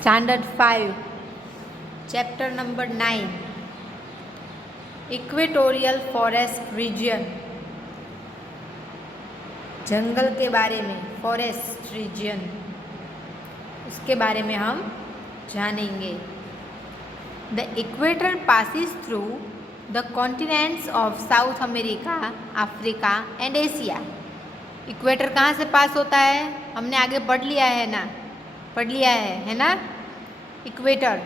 Standard 5 chapter number 9 equatorial forest region, जंगल के बारे में, फॉरेस्ट रीजन उसके बारे में हम जानेंगे। The equator passes through the continents of south America, Africa and Asia. Equator कहाँ से पास होता है? हमने आगे पढ़ लिया है ना, पढ़ लिया है ना। इक्वेटर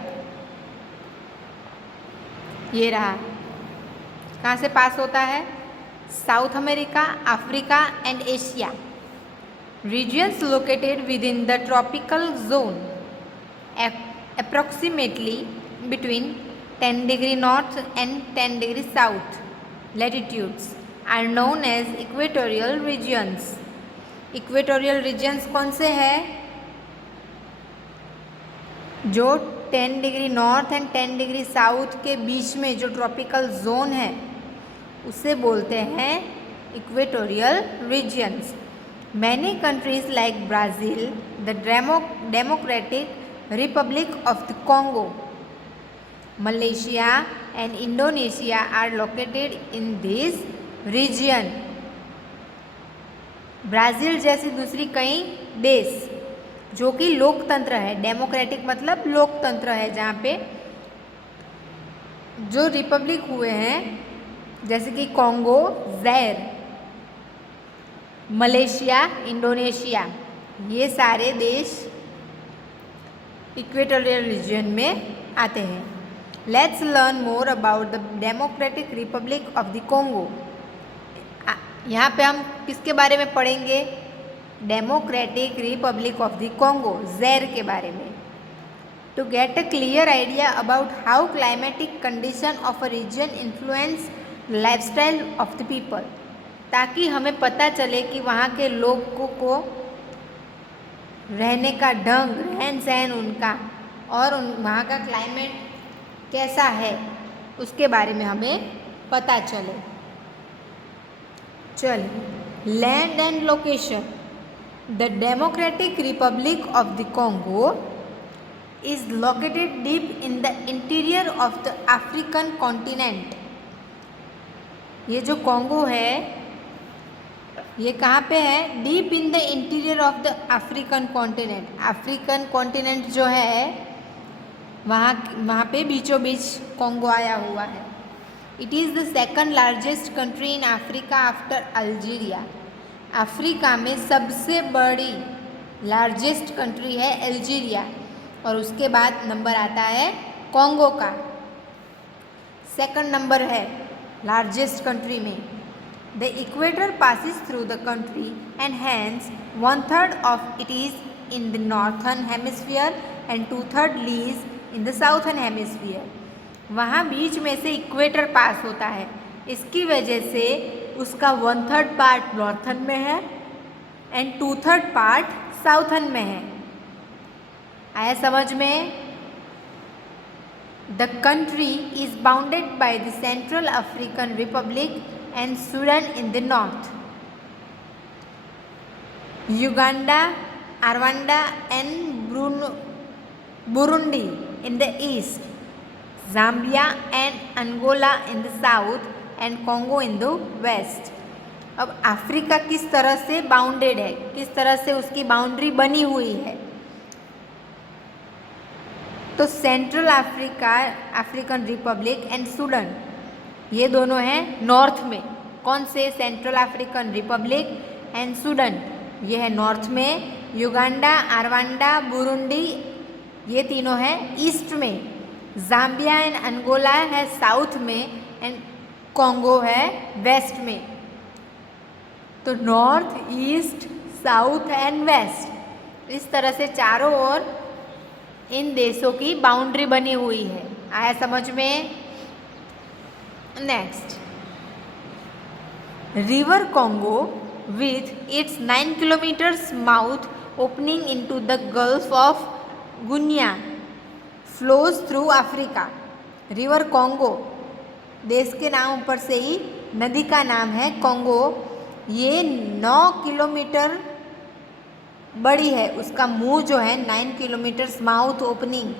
ये रहा, कहाँ से पास होता है? South America, Africa and Asia. Regions located with in the tropical zone approximately between 10 degree north and 10 degree south latitudes are known as equatorial regions. Equatorial regions कौन से हैं? जो 10 degree north and 10 degree south के बीच में जो tropical zone है उसे बोलते हैं equatorial regions. Many countries like Brazil, the democratic Republic of the Congo, Malaysia and Indonesia are located in this region. Brazil जैसी दूसरी कई देश जो कि लोकतंत्र है, डेमोक्रेटिक मतलब लोकतंत्र है, जहाँ पे जो रिपब्लिक हुए हैं जैसे कि कॉन्गो, ज़ैर, मलेशिया, इंडोनेशिया, ये सारे देश इक्वेटोरियल रीजन में आते हैं। Let's learn more about the democratic Republic of the Congo. यहाँ पे हम किसके बारे में पढ़ेंगे? Democratic Republic of the Congo, Zaire के बारे में। To get a clear idea about how climatic condition of a region influence lifestyle of the people, ताकि हमें पता चले कि वहाँ के लोगों को रहने का ढंग, रहन सहन उनका और वहाँ का क्लाइमेट कैसा है उसके बारे में हमें पता चले। चलिए, land and location. The democratic Republic of the Congo is located deep in the interior of the African continent. ये जो कॉन्गो है ये कहाँ पे है? Deep in the interior of the African continent. African continent जो है वहाँ पे बीचों बीच कॉन्गो आया हुआ है। It is the second largest country in Africa after Algeria. Africa में सबसे बड़ी लार्जेस्ट कंट्री है अल्जीरिया और उसके बाद नंबर आता है कॉन्गो का, सेकंड नंबर है लार्जेस्ट कंट्री में। The equator passes through the country and has 1/3 of it is in the northern hemisphere and 2/3 lies in the southern hemisphere. वहाँ बीच में से इक्वेटर पास होता है, इसकी वजह से उसका 1/3 पार्ट नॉर्थर्न में है एंड 2/3 पार्ट साउथर्न में है। आया समझ में? The country is bounded by the Central African Republic and Sudan in the north, Uganda, Rwanda and Burundi in the east, Zambia and Angola in the south and Congo in the west. अब Africa किस तरह से bounded है, किस तरह से उसकी boundary बनी हुई है? तो central Africa, African Republic and Sudan, ये दोनों हैं नॉर्थ में। कौन से? Central African Republic and Sudan, ये है नॉर्थ में। युगांडा, रवांडा, बुरुंडी, ये तीनों हैं ईस्ट में। ज़ाम्बिया एंड अंगोला है साउथ में एंड कॉन्गो है वेस्ट में। तो north, east, south and west, इस तरह से चारों ओर इन देशों की बाउंड्री बनी हुई है। आया समझ में? Next, river Congo with its 9 kilometres mouth opening into the Gulf of Guinea flows through Africa. River Congo, देश के नाम ऊपर से ही नदी का नाम है कॉन्गो। ये 9 किलोमीटर बड़ी है, उसका मुंह जो है 9 किलोमीटर माउथ ओपनिंग,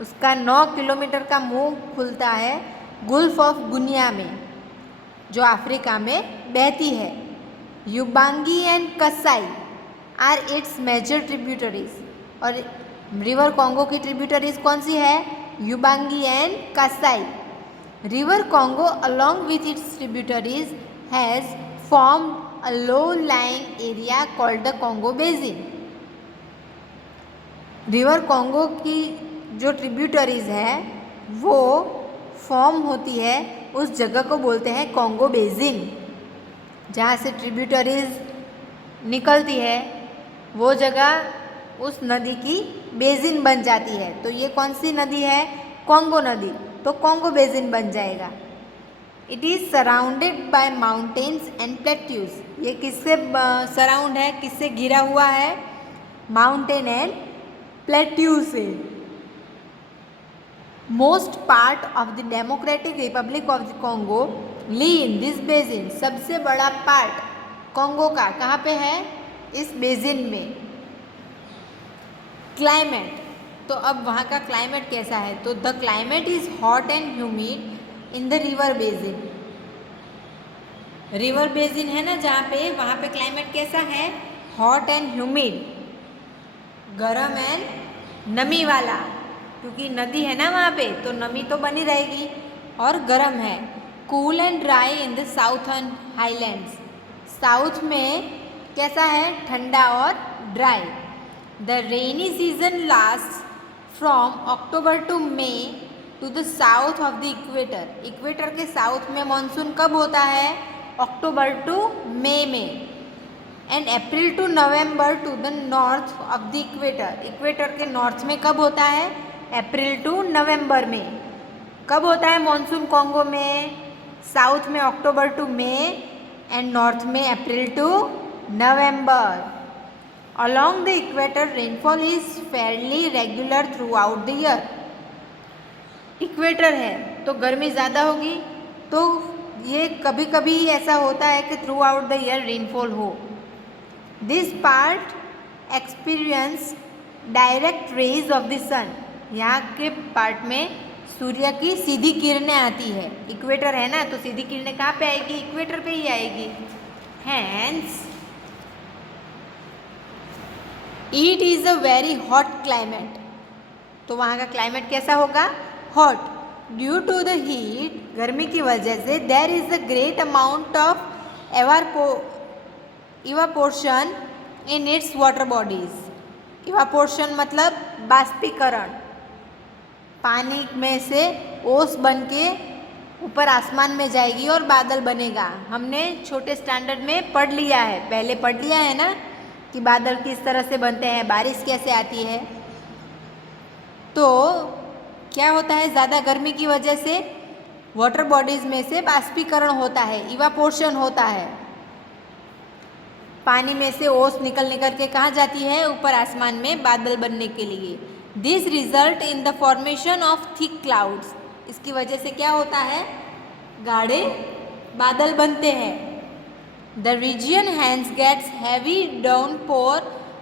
उसका 9 किलोमीटर का मुंह खुलता है गुल्फ ऑफ गुनिया में, जो अफ्रीका में बहती है। युबांगी एंड कसाई आर इट्स मेजर ट्रिब्यूटरीज, और रिवर कॉन्गो की ट्रिब्यूटरीज कौन सी है? युबांगी एंड कसाई। River Congo along with its tributaries has formed a low-lying area called the Congo Basin. River Congo की जो ट्रिब्यूटरीज है वो फॉर्म होती है, उस जगह को बोलते हैं कॉन्गो बेसिन। जहाँ से ट्रिब्यूटरीज निकलती है वो जगह उस नदी की बेसिन बन जाती है। तो ये कौन सी नदी है? कॉन्गो नदी, तो कॉन्गो बेसिन बन जाएगा। It is surrounded by mountains and plateaus. ये किससे सराउंड है, किससे घिरा हुआ है? माउंटेन एंड प्लेट्यू से। Most part of the democratic Republic of the Congo lie in this basin. सबसे बड़ा पार्ट कॉन्गो का कहाँ पे है? इस बेसिन में। क्लाइमेट, तो अब वहाँ का क्लाइमेट कैसा है? तो the climate is hot and humid in the river basin. River basin है ना जहाँ पे, वहाँ पे क्लाइमेट कैसा है? हॉट एंड ह्यूमिड, गरम एंड नमी वाला, क्योंकि नदी है ना वहाँ पे तो नमी तो बनी रहेगी, और गरम है। Cool and dry in the southern highlands. South में कैसा है? ठंडा और dry. The rainy season last from October to May to the south of the equator. Equator के साउथ में मानसून कब होता है? अक्टूबर टू मई में। And April to November to the north of the equator. Equator के north में कब होता है? अप्रैल टू नवंबर में। कब होता है मानसून कॉन्गो में? साउथ में October to May and north में April to November. Along the equator, rainfall is fairly regular throughout the year. Equator है तो गर्मी ज़्यादा होगी, तो ये कभी कभी ऐसा होता है कि throughout the year rainfall हो। This part experience direct rays of the sun. यहाँ के पार्ट में सूर्य की सीधी किरणें आती है। इक्वेटर है ना तो सीधी किरणें कहाँ पे आएगी? इक्वेटर पे ही आएगी। Hence it is a very hot climate. तो वहाँ का क्लाइमेट कैसा होगा? Hot. Due to the heat, गर्मी की वजह से, there is a great amount of evaporation in its water bodies. Evaporation मतलब बाष्पीकरण। पानी में से ओस बन के ऊपर आसमान में जाएगी और बादल बनेगा। हमने छोटे स्टैंडर्ड में पढ़ लिया है, पहले पढ़ लिया है ना कि बादल किस तरह से बनते हैं, बारिश कैसे आती है। तो क्या होता है? ज़्यादा गर्मी की वजह से वाटर बॉडीज़ में से बाष्पीकरण होता है, इवापोर्शन होता है। पानी में से ओस निकल के कहाँ जाती है? ऊपर आसमान में बादल बनने के लिए। This result in the formation of thick clouds. इसकी वजह से क्या होता है? गाढ़े बादल बनते हैं। The region hence gets heavy downpour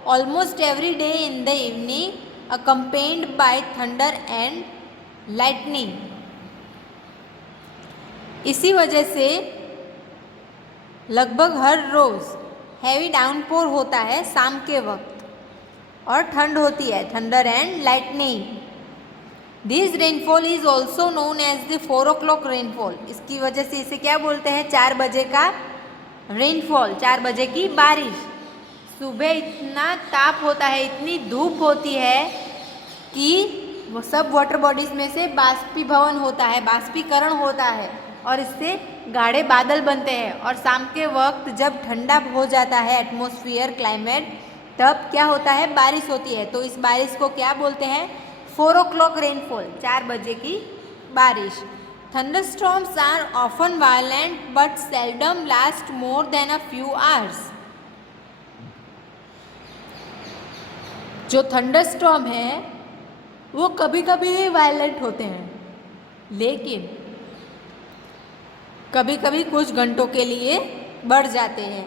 almost every day in the evening, accompanied by thunder and lightning. इसी वजह से लगभग हर रोज़ हैवी डाउनपोर होता है शाम के वक्त, और ठंड होती है, thunder and lightning. This rainfall is also known as the 4 o'clock rainfall. इसकी वजह से इसे क्या बोलते हैं? 4 बजे का रेनफॉल, 4 बजे की बारिश। सुबह इतना ताप होता है, इतनी धूप होती है कि वो सब वाटर बॉडीज में से बाष्पीभवन होता है, बाष्पीकरण होता है, और इससे गाढ़े बादल बनते हैं। और शाम के वक्त जब ठंडा हो जाता है एटमॉस्फेयर, क्लाइमेट, तब क्या होता है? बारिश होती है। तो इस बारिश को क्या बोलते हैं? 4 o'clock रेनफॉल, 4 बजे की बारिश। Thunderstorms are often violent but seldom last more than a few hours. जो थंडरस्टॉर्म है वो कभी कभी ही वायलेंट होते हैं, लेकिन कभी कभी कुछ घंटों के लिए बढ़ जाते हैं।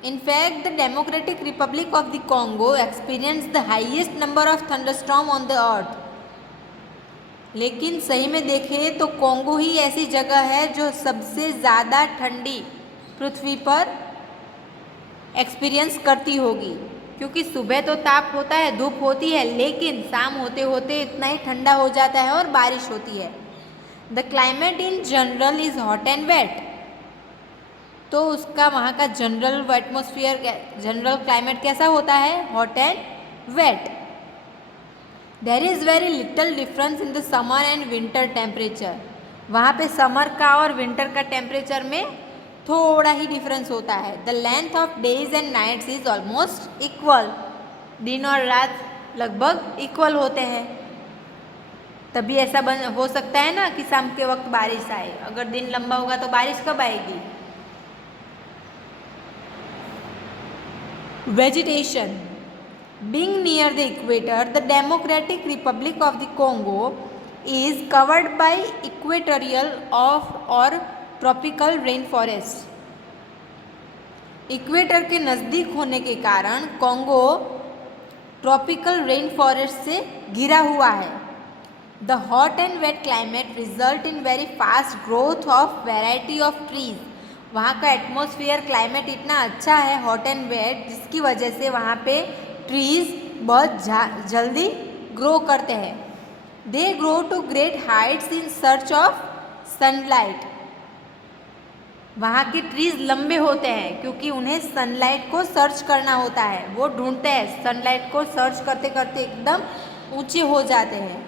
In fact, the Democratic Republic of the Congo experienced the highest number of thunderstorms on the earth. लेकिन सही में देखें तो कोंगो ही ऐसी जगह है जो सबसे ज़्यादा ठंडी पृथ्वी पर एक्सपीरियंस करती होगी, क्योंकि सुबह तो ताप होता है, धूप होती है, लेकिन शाम होते होते इतना ही ठंडा हो जाता है और बारिश होती है. The climate in general is hot and wet. तो उसका वहाँ का जनरल एटमोसफियर, जनरल क्लाइमेट कैसा होता है? Hot and wet. There is very little difference in the summer and winter temperature. वहाँ पे समर का और विंटर का टेम्परेचर में थोड़ा ही डिफरेंस होता है. The length of days and nights is almost equal. दिन और रात लगभग इक्वल होते हैं. तभी ऐसा हो सकता है ना कि शाम के वक्त बारिश आए. अगर दिन लंबा होगा तो बारिश कब आएगी? Vegetation. Being near the equator, the Democratic Republic of the Congo is covered by equatorial or tropical rainforest. Equator के नज़दीक होने के कारण कोंगो ट्रॉपिकल रेन फॉरेस्ट से घिरा हुआ है. The hot and wet climate result in very fast growth of variety of trees. वहाँ का एटमॉस्फेयर क्लाइमेट इतना अच्छा है, हॉट एंड वेट, जिसकी वजह से वहाँ पे ट्रीज़ बहुत जल्दी ग्रो करते हैं. They grow to great heights in search of sunlight. वहाँ के ट्रीज़ लंबे होते हैं क्योंकि उन्हें सनलाइट को सर्च करना होता है. वो ढूंढते हैं, सनलाइट को सर्च करते करते एकदम ऊंचे हो जाते हैं.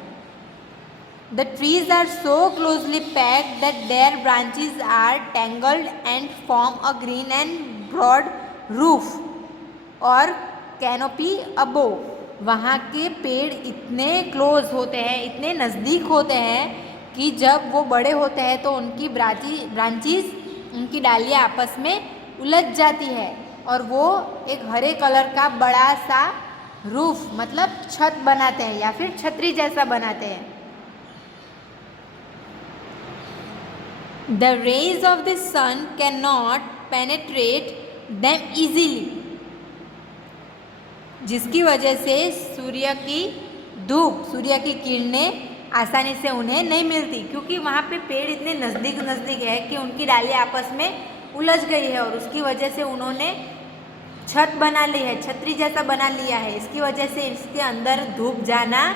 The trees are so closely packed that their branches are tangled and form a green and broad roof or canopy above. वहाँ के पेड़ इतने क्लोज होते हैं, इतने नज़दीक होते हैं कि जब वो बड़े होते हैं तो उनकी ब्रांचेस, उनकी डालियाँ आपस में उलझ जाती है और वो एक हरे कलर का बड़ा सा रूफ मतलब छत बनाते हैं या फिर छतरी जैसा बनाते हैं. The rays of the sun cannot penetrate them easily. जिसकी वजह से सूर्य की धूप, सूर्य की किरणें आसानी से उन्हें नहीं मिलती, क्योंकि वहाँ पे पेड़ इतने नज़दीक है कि उनकी डालियाँ आपस में उलझ गई है और उसकी वजह से उन्होंने छत बना ली है, छतरी जैसा बना लिया है. इसकी वजह से इसके अंदर धूप जाना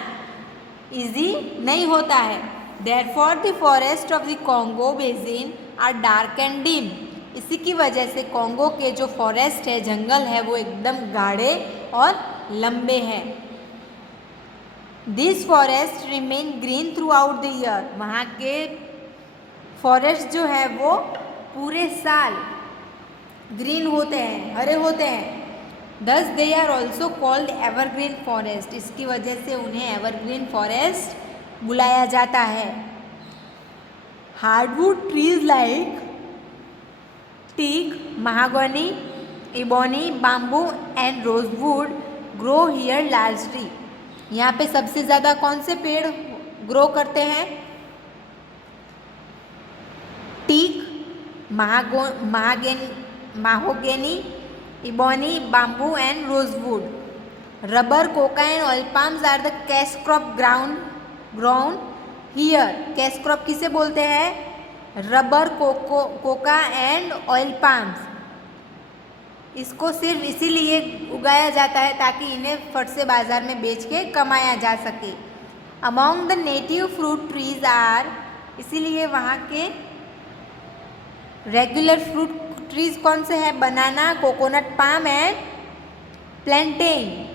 इजी नहीं होता है. Therefore, the forest of the Congo basin are dark and dim. इसी की वजह से कोंगो के जो फॉरेस्ट है, जंगल है, वो एकदम गाढ़े और लंबे हैं. This forest remain green through out the year. वहाँ के फॉरेस्ट जो है वो पूरे साल ग्रीन होते हैं, हरे होते हैं. Thus they are also called evergreen forest. इसकी वजह से उन्हें एवरग्रीन फॉरेस्ट बुलाया जाता है. Hardwood trees like teak, mahogany, ebony, bamboo and rosewood grow here largely. यहाँ पे सबसे ज़्यादा कौन से पेड़ ग्रो करते हैं? Teak, mahogany, ebony, bamboo and rosewood. Rubber, cocoa and oil palms are the cash crop grown here. Cash crop किसे बोलते हैं? Rubber, cocoa and oil palms. इसको सिर्फ इसीलिए उगाया जाता है ताकि इन्हें फट से बाज़ार में बेच के कमाया जा सके. Among the native fruit trees are, इसीलिए वहाँ के रेगुलर फ्रूट ट्रीज कौन से हैं? Banana, coconut palm and plantain.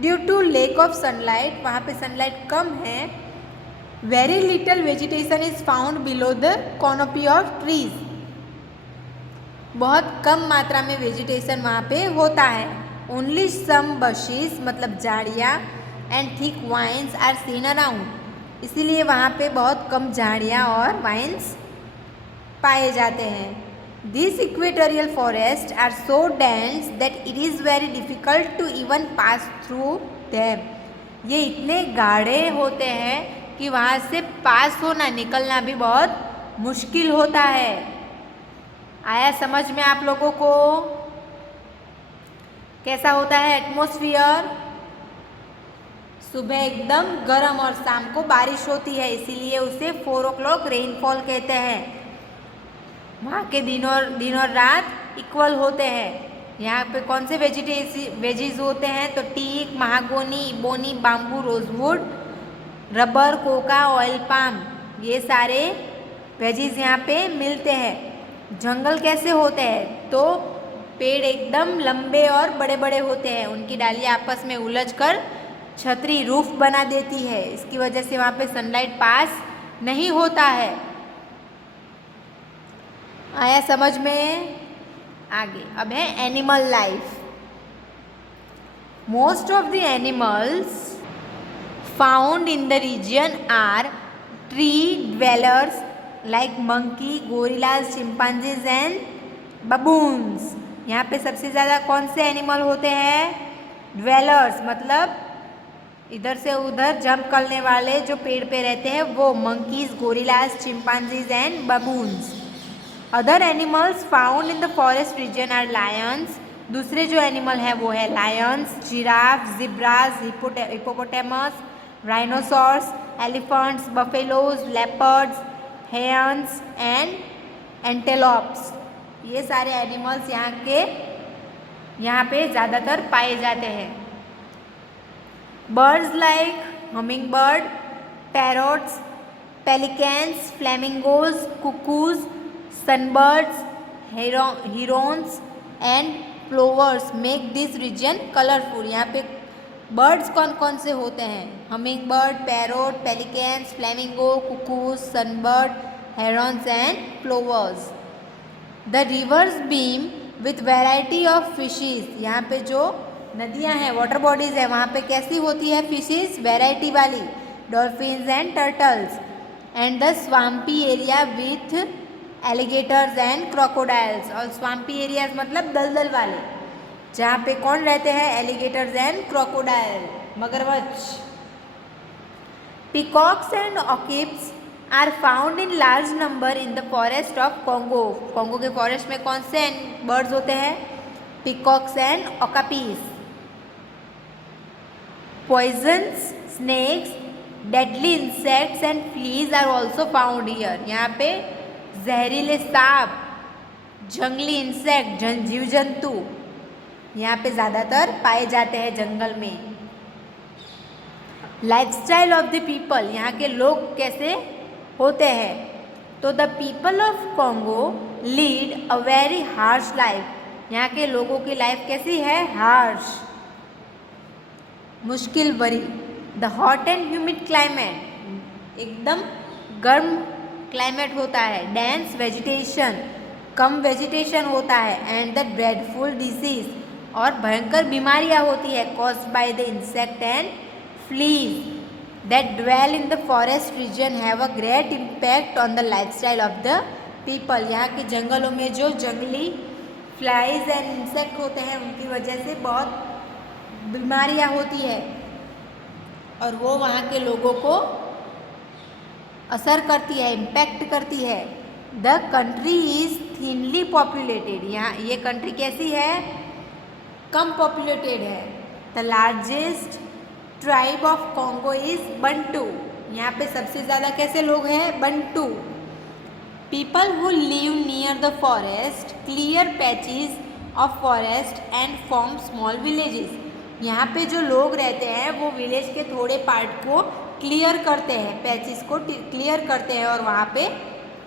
Due to lack of sunlight, वहाँ पे सनलाइट कम है, very little vegetation is found below the canopy of trees. बहुत कम मात्रा में वेजिटेशन वहाँ पे होता है. ओनली सम बशीज मतलब झाड़ियाँ and thick vines are seen around. इसीलिए वहाँ पे बहुत कम झाड़ियाँ और वाइन्स पाए जाते हैं. These equatorial forests are so dense that it is very difficult to even pass through them. ये इतने गाढ़े होते हैं कि वहाँ से पास होना, निकलना भी बहुत मुश्किल होता है. आया समझ में आप लोगों को? कैसा होता है एटमॉस्फेयर? सुबह एकदम गर्म और शाम को बारिश होती है, इसीलिए उसे 4 o'clock रेनफॉल कहते हैं। वहाँ के दिन और रात इक्वल होते हैं। यहाँ पे कौन से वेजीज होते हैं? तो teak, mahogany, ebony, bamboo, rosewood, rubber, cocoa, oil palm, ये सारे वेजीज यहाँ पे मिलते हैं। जंगल कैसे होते हैं? तो पेड़ एकदम लंबे और बड़े बड़े होते हैं, उनकी डालियाँ आपस में उलझकर छतरी रूफ बना देती है, इसकी वजह से वहाँ पे सनलाइट पास नहीं होता है। आया समझ में? आगे अब है animal life. Most of the animals found in the region are tree dwellers like monkey, gorillas, chimpanzees and baboons. यहाँ पे सबसे ज़्यादा कौन से एनिमल होते हैं? ड्वेलर्स, मतलब इधर से उधर जंप करने वाले जो पेड़ पे रहते हैं वो monkeys, gorillas, chimpanzees and baboons. Other animals found in the forest region are lions. दूसरे जो एनिमल हैं वो है lions, giraffes, zebras, hippopotamus, rhinoceros, elephants, buffaloes, leopards, hyenas and antelopes. ये सारे एनिमल्स यहाँ पे ज़्यादातर पाए जाते हैं। Birds like hummingbird, parrots, pelicans, flamingos, cuckoos, sunbirds, herons and plovers make this region colourful. यहाँ पे बर्ड्स कौन कौन से होते हैं? Humming bird, parrot, pelicans, flamingo, cuckoos, sunbird, Heron's and plovers. The reverse beam width variety of fishes. यहाँ पे जो नदियाँ हैं, वाटर बॉडीज है, वहाँ पे कैसी होती है फिशेज? वेराइटी वाली, dolphins and turtles. And the swampy area with alligators and crocodiles. और स्वाम्पी एरियाज मतलब दलदल वाले, जहाँ पे कौन रहते हैं? एलिगेटर्स एंड क्रोकोडाइल, मगरमच्छ। Peacocks and okapis are found in large number in the forest of Congo. Congo के फॉरेस्ट में कौन से बर्ड्स होते हैं? Peacocks and okapis. Poisons, snakes, deadly insects and flies are also found here. यहाँ पे जहरीले सांप, जंगली इंसेक्ट, जीव जंतु यहाँ पे ज़्यादातर पाए जाते हैं जंगल में। लाइफस्टाइल ऑफ द पीपल, यहाँ के लोग कैसे होते हैं? तो the people of Congo lead a very harsh life. यहाँ के लोगों की लाइफ कैसी है? हार्श, मुश्किल भरी। The hot and humid climate, एकदम गर्म क्लाइमेट होता है। डेंस वेजिटेशन, कम वेजिटेशन होता है। एंड द ड्रेडफुल डिसीज, और भयंकर बीमारियाँ होती है, caused by the insect and fleas that dwell in the forest region have a great impact on the lifestyle of the people। यहाँ के जंगलों में जो जंगली फ्लाइज एंड इंसेक्ट होते हैं उनकी वजह से बहुत बीमारियाँ होती है और वो वहाँ के लोगों को असर करती है, इम्पैक्ट करती है। The country is thinly populated. यहाँ ये कंट्री कैसी है? कम पॉपुलेटेड है। The largest tribe of Congo is Bantu. यहाँ पे सबसे ज़्यादा कैसे लोग हैं? Bantu. People who live near the forest clear patches of forest and form small villages. यहाँ पे जो लोग रहते हैं वो विलेज के थोड़े पार्ट को क्लियर करते हैं, पैचेस को क्लियर करते हैं और वहाँ पे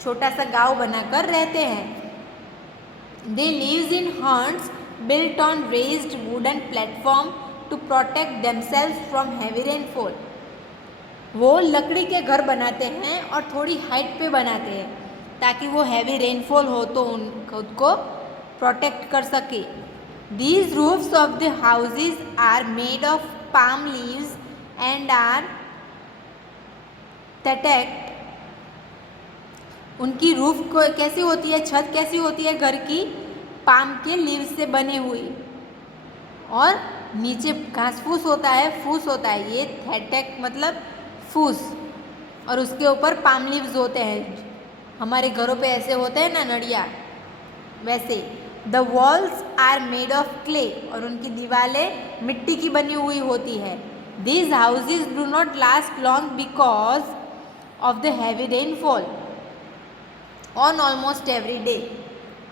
छोटा सा गांव बनाकर रहते हैं। They lives in huts built on raised wooden platform to protect themselves from heavy rainfall। वो लकड़ी के घर बनाते हैं और थोड़ी हाइट पे बनाते हैं ताकि वो हैवी रेनफॉल हो तो उन खुद को प्रोटेक्ट कर सके। These roofs of the houses are made of palm leaves and are thatched। उनकी रूफ को कैसी होती है? छत कैसी होती है घर की? पाम के लीव्स से बनी हुई और नीचे घास फूस होता है, फूस होता है, ये थैटेक मतलब फूस, और उसके ऊपर पाम लीव्स होते हैं। हमारे घरों पे ऐसे होते हैं ना नड़िया, वैसे। The walls are made of clay, और उनकी दीवारें मिट्टी की बनी हुई होती है. These houses do not last long because of the heavy rainfall on almost every day.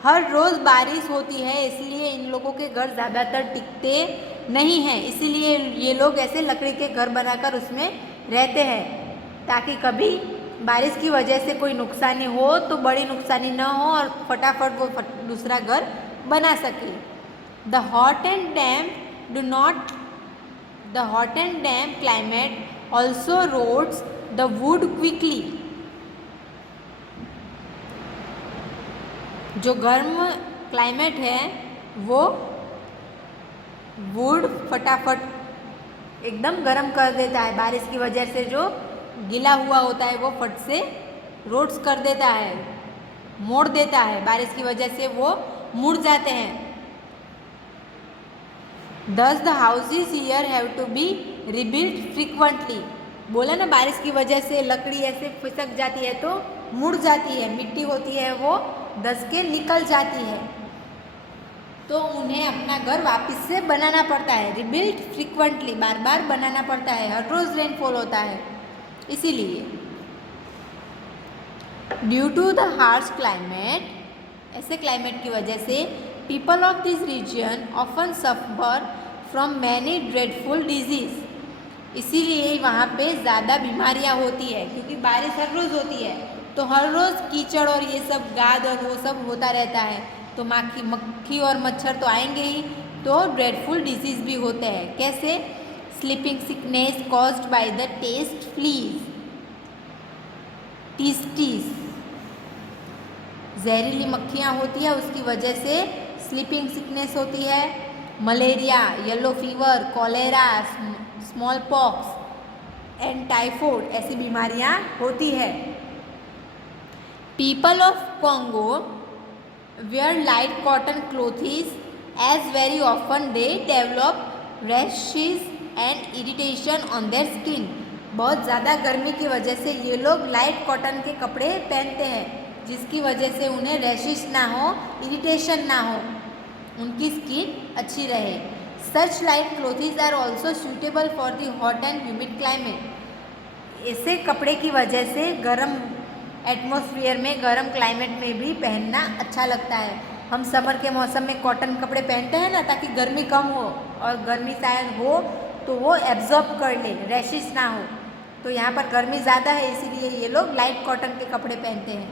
हर रोज़ बारिश होती है, इसलिए इन लोगों के घर ज़्यादातर टिकते नहीं हैं. इसीलिए ये लोग ऐसे लकड़ी के घर बनाकर उसमें रहते हैं, ताकि कभी बारिश की वजह से कोई नुकसानी हो तो बड़ी नुकसानी न हो और फटाफट वो दूसरा घर बना सके. The hot and damp climate also rots the wood quickly. जो गर्म क्लाइमेट है वो वुड फटाफट एकदम गर्म कर देता है. बारिश की वजह से जो गीला हुआ होता है वो फट से रोट्स कर देता है, मोड़ देता है. बारिश की वजह से वो मुड़ जाते हैं. Thus the houses here have to be rebuilt frequently. बोला ना, बारिश की वजह से लकड़ी ऐसे फिसक जाती है तो मुड़ जाती है, मिट्टी होती है वो धंस के निकल जाती है, तो उन्हें अपना घर वापस से बनाना पड़ता है. रिबिल्ड फ्रिक्वेंटली, बार बार बनाना पड़ता है. हर रोज़ रेनफॉल होता है, इसीलिए. Due to the harsh climate, ऐसे क्लाइमेट की वजह से people of this region often suffer from many dreadful diseases. इसीलिए वहाँ पे ज़्यादा बीमारियाँ होती है, क्योंकि बारिश हर रोज़ होती है तो हर रोज़ कीचड़ और ये सब गाद और वो सब होता रहता है, तो मक्खी और मच्छर तो आएंगे ही, तो ड्रेडफुल डिजीज़ भी होते हैं. कैसे? Sleeping sickness caused by the tsetse flies, tsetses. जहरीली मक्खियाँ होती है, उसकी वजह से स्लीपिंग सिकनेस होती है. Malaria, yellow fever, cholera, small pox and typhoid, ऐसी बीमारियाँ होती है. People of Congo wear light cotton clothes as very often they develop rashes and irritation on their skin. बहुत ज़्यादा गर्मी की वजह से ये लोग लाइट कॉटन के कपड़े पहनते हैं, जिसकी वजह से उन्हें रैशेस ना हो, इरिटेशन ना हो, उनकी स्किन अच्छी रहे. Such light clothes are also suitable for the hot and humid climate. ऐसे कपड़े की वजह से गर्म एटमॉस्फेयर में, गर्म क्लाइमेट में भी पहनना अच्छा लगता है. हम समर के मौसम में कॉटन कपड़े पहनते हैं ना, ताकि गर्मी कम हो, और गर्मी शायद हो तो वो एब्जॉर्ब कर ले, रैशेस ना हो. तो यहाँ पर गर्मी ज़्यादा है, इसीलिए ये लोग लाइट कॉटन के कपड़े पहनते हैं.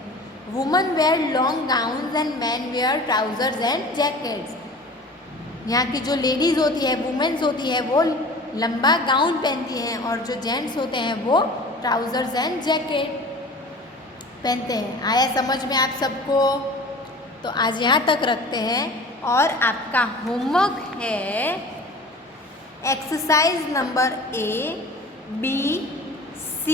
Women wear long gowns and man wear trousers and jackets. यहाँ की जो लेडीज़ होती है, वुमेन्स होती है, वो लंबा गाउन पहनती हैं, और जो जेंट्स होते हैं वो ट्राउजर्स एंड जैकेट पहनते हैं. आया समझ में आप सबको? तो आज यहाँ तक रखते हैं, और आपका होमवर्क है एक्सरसाइज नंबर ABC.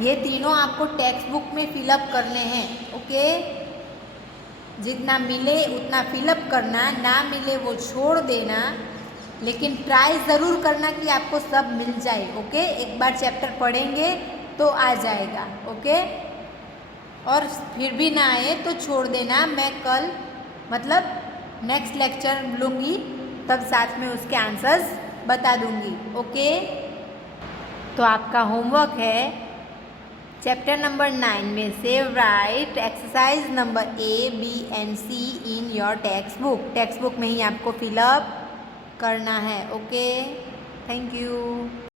ये तीनों आपको टेक्स्ट बुक में फिलअप करने हैं. ओके, जितना मिले उतना फिलअप करना, ना मिले वो छोड़ देना, लेकिन ट्राई ज़रूर करना कि आपको सब मिल जाए. ओके, एक बार चैप्टर पढ़ेंगे तो आ जाएगा. ओके, और फिर भी ना आए तो छोड़ देना. मैं कल मतलब नेक्स्ट लेक्चर लूँगी, तब साथ में उसके आंसर्स बता दूँगी. ओके, तो आपका होमवर्क है चैप्टर नंबर 9 में से right exercise number A, B and C in your text book. Text book में ही आपको फिलअप करना है. Okay, thank you.